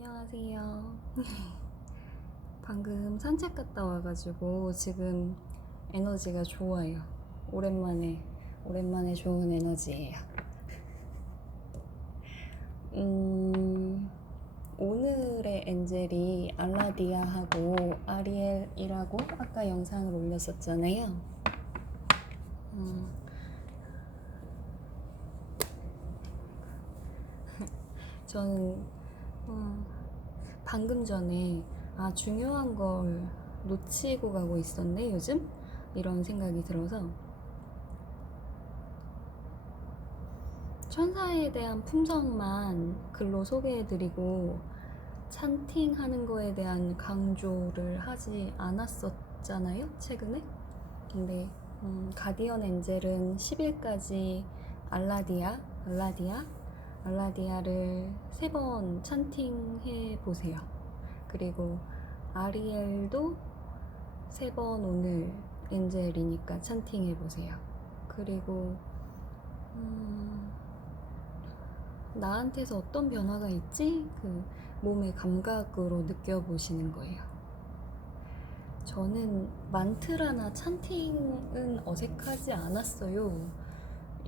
안녕하세요. 방금 산책 갔다 와가지고 지금 에너지가 좋아요. 오랜만에, 오랜만에 좋은 에너지예요. 음, 오늘의 엔젤이 알라디아하고 아리엘이라고 아까 영상을 올렸었잖아요. 음, 저는 음, 방금 전에 아 중요한 걸 놓치고 가고 있었네 요즘? 이런 생각이 들어서. 천사에 대한 품성만 글로 소개해드리고 찬팅하는 거에 대한 강조를 하지 않았었잖아요 최근에? 근데 음, 가디언 엔젤은 10일까지 알라디아 알라디아 알라디아를 세 번 찬팅해 보세요. 그리고 아리엘도 세 번 오늘 엔젤이니까 찬팅해 보세요. 그리고 음, 나한테서 어떤 변화가 있지? 그 몸의 감각으로 느껴보시는 거예요. 저는 만트라나 찬팅은 어색하지 않았어요.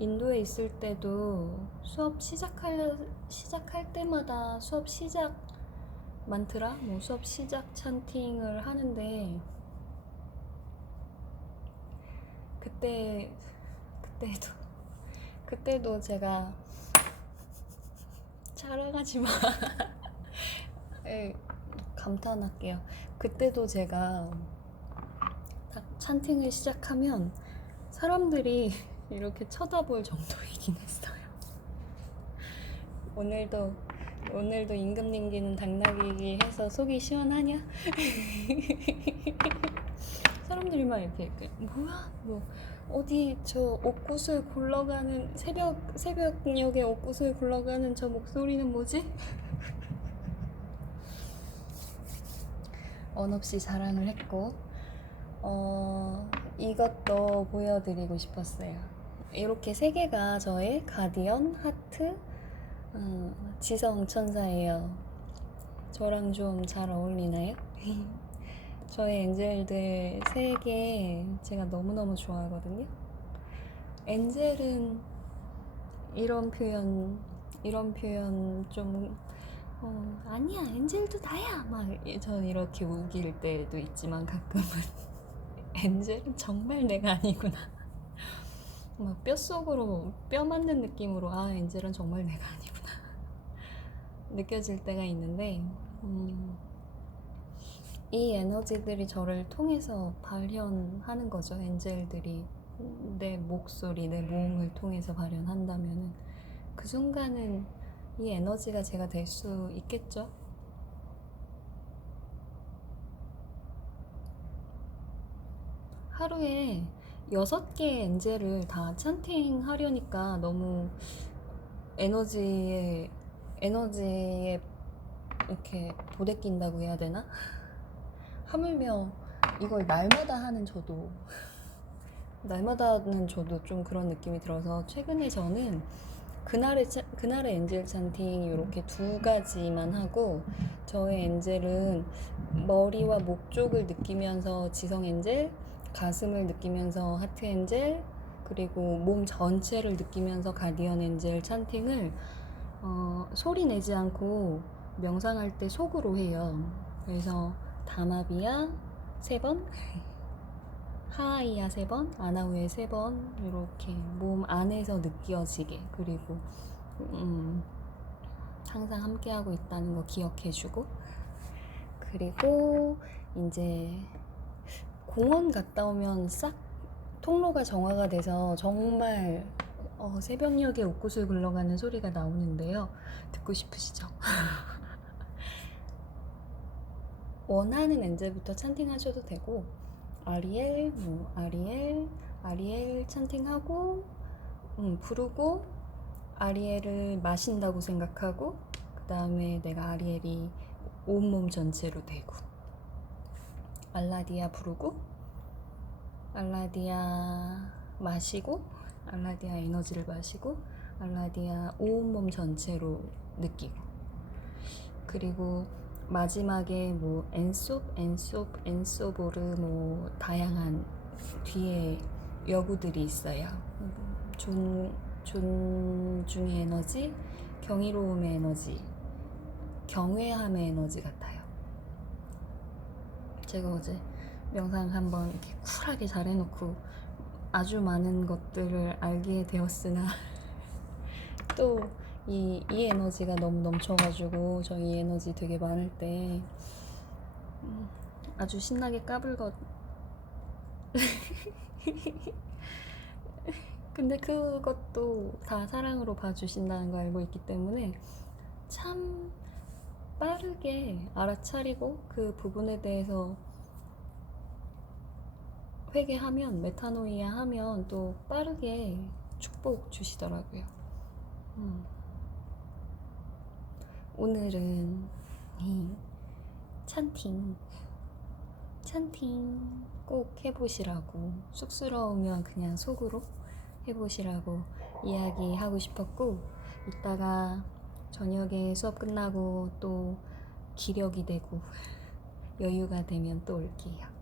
인도에 있을 때도 수업 시작할 시작할 때마다 수업 시작 만트라 뭐 수업 시작 찬팅을 하는데 그때 그때도 그때도 제가 자랑하지 마. 에, 감탄할게요. 그때도 제가 딱 찬팅을 시작하면 사람들이 이렇게 쳐다볼 정도이긴 했어요. 오늘도 오늘도 임금 님기는 당나귀기 해서 속이 시원하냐? 사람들이 막 이렇게, 이렇게 뭐야 뭐 어디 저 옥구슬 굴러가는 새벽 새벽녘에 옥구슬 굴러가는 저 목소리는 뭐지? 언 없이 자랑을 했고 어 이것도 보여드리고 싶었어요. 이렇게 세 개가 저의 가디언 하트 어, 지성 천사예요. 저랑 좀 잘 어울리나요? 저의 엔젤들 세 개 제가 너무너무 좋아하거든요. 엔젤은 이런 표현, 이런 표현 좀, 어, 아니야, 엔젤도 나야! 막, 전 이렇게 우길 때도 있지만 가끔은 엔젤은 정말 내가 아니구나. 막 뼛속으로 뼈 맞는 느낌으로 아, 엔젤은 정말 내가 아니구나. 느껴질 때가 있는데, 음, 이 에너지들이 저를 통해서 발현하는 거죠. 엔젤들이 내 목소리, 내 몸을 통해서 발현한다면은 그 순간은 이 에너지가 제가 될 수 있겠죠. 하루에 여섯 개의 엔젤을 다 찬팅 하려니까 너무 에너지에 에너지에 이렇게 보대 낀다고 해야 되나? 하물며 이걸 날마다 하는 저도 날마다 하는 저도 좀 그런 느낌이 들어서 최근에 저는 그날의 차- 그날의 엔젤 찬팅 이렇게 두 가지만 하고 저의 엔젤은 머리와 목 쪽을 느끼면서 지성 엔젤, 가슴을 느끼면서 하트 엔젤, 그리고 몸 전체를 느끼면서 가디언 엔젤 찬팅을 어, 소리 내지 않고 명상할 때 속으로 해요. 그래서 다마비아 세 번, 하아이야 세 번, 아나우에 세 번, 이렇게 몸 안에서 느껴지게 그리고 음, 항상 함께하고 있다는 거 기억해주고 그리고 이제 공원 갔다 오면 싹 통로가 정화가 돼서 정말 어, 새벽녘에 옥구슬 굴러가는 소리가 나오는데요. 듣고 싶으시죠? 원하는 엔젤부터 찬팅하셔도 되고 아리엘, 뭐 아리엘, 아리엘 찬팅하고 음, 부르고 아리엘을 마신다고 생각하고 그 다음에 내가 아리엘이 온몸 전체로 되고 알라디아 부르고 알라디아 마시고 알라디아 에너지를 마시고 알라디아 온몸 전체로 느끼고 그리고 마지막에 뭐 엔솝, 엔솝, 엔소보르 뭐 다양한 뒤에 여구들이 있어요. 존, 존중의 에너지, 경이로움의 에너지, 경외함의 에너지 같아요. 제가 어제 명상 한번 이렇게 쿨하게 잘 해놓고 아주 많은 것들을 알게 되었으나 또 이 이 에너지가 너무 넘쳐가지고 저이 에너지 되게 많을 때 음, 아주 신나게 까불거 근데 그것도 다 사랑으로 봐주신다는 거 알고 있기 때문에 참 빠르게 알아차리고 그 부분에 대해서 회개하면 메타노이아 하면 또 빠르게 축복 주시더라고요. 음. 오늘은 이 찬팅 찬팅 꼭 해보시라고 쑥스러우면 그냥 속으로 해보시라고 이야기하고 싶었고 이따가 저녁에 수업 끝나고 또 기력이 되고 여유가 되면 또 올게요.